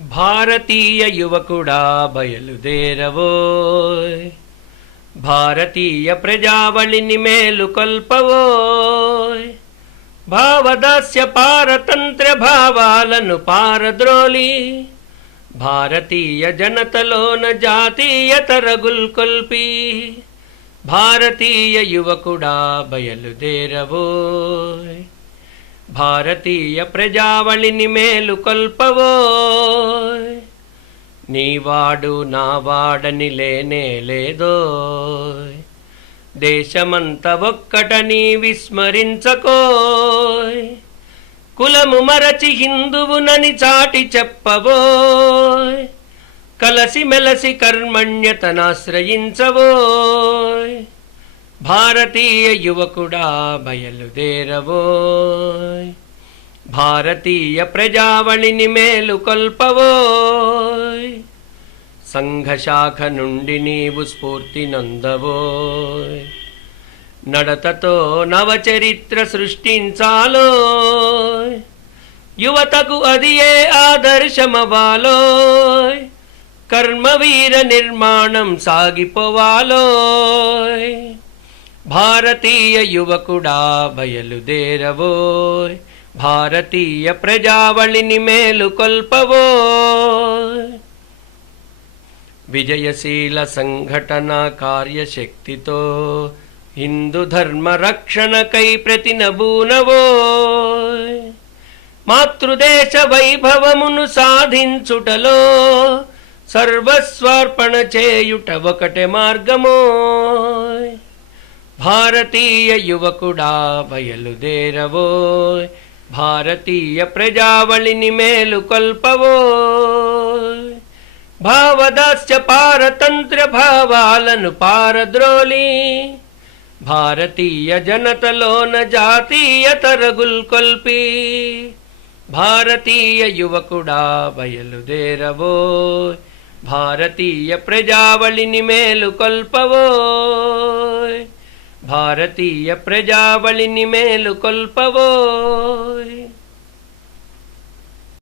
భారతీయ యువకుడా బయలుదేరవోయ్, భారతీయ ప్రజావళిని మేలుకొల్పవోయ్. భావదాస్య పారతంత్ర భావాలను పారద్రోలి, భారతీయ జనతలోన జాతీయత రగుల్కొల్పి. భారతీయ యువకుడా బయలుదేరవోయ్, భారతీయ ప్రజావళిని మేలుకొల్పవోయ్. నీవాడు నావాడని లేనే లేదోయ్, దేశమంత ఒక్కటని విస్మరించకోయ్. కులము మరచి హిందువునని చాటి చెప్పవోయ్, కలసి మెలసి కర్మణ్యతనాశ్రయించవోయ్. భారతీయ యువకుడా బయలుదేరవోయ్, భారతీయ ప్రజావళిని మేలుకొల్పవోయ్. సంఘశాఖ నుండి నీవు స్ఫూర్తి నందవోయ్, నడతతో నవచరిత్ర సృష్టించాలోయ్. యువతకు అది ఏ ఆదర్శమవాలోయ్, కర్మవీర నిర్మాణం సాగిపోవాలోయ్. భారతీయ యువకుడా బయలుదేరవోయ్, భారతీయ ప్రజావళిని మేలుకొల్పవోయ్. విజయశీల సంఘటన కార్యశక్తితో హిందూ ధర్మ రక్షణకై ప్రతినబూనవోయ్. మాతృదేశ వైభవమును సాధించుటలో సర్వస్వార్పణ చేయుట ఒకటే మార్గమోయ్. భారతీయ యువకుడా బయలుదేరవోయ్, భారతీయ ప్రజావళిని మేలుకొల్పవోయ్. భావదాస్య పారతంత్ర భావాలను పారద్రోలి, భారతీయ జనతలోన జాతీయత రగుల్కొల్పి. భారతీయ యువకుడా బయలుదేరవోయ్, భారతీయ ప్రజావళిని మేలుకొల్పవోయ్. భారతీయ ప్రజావళిని మేలుకొల్పవోయ్.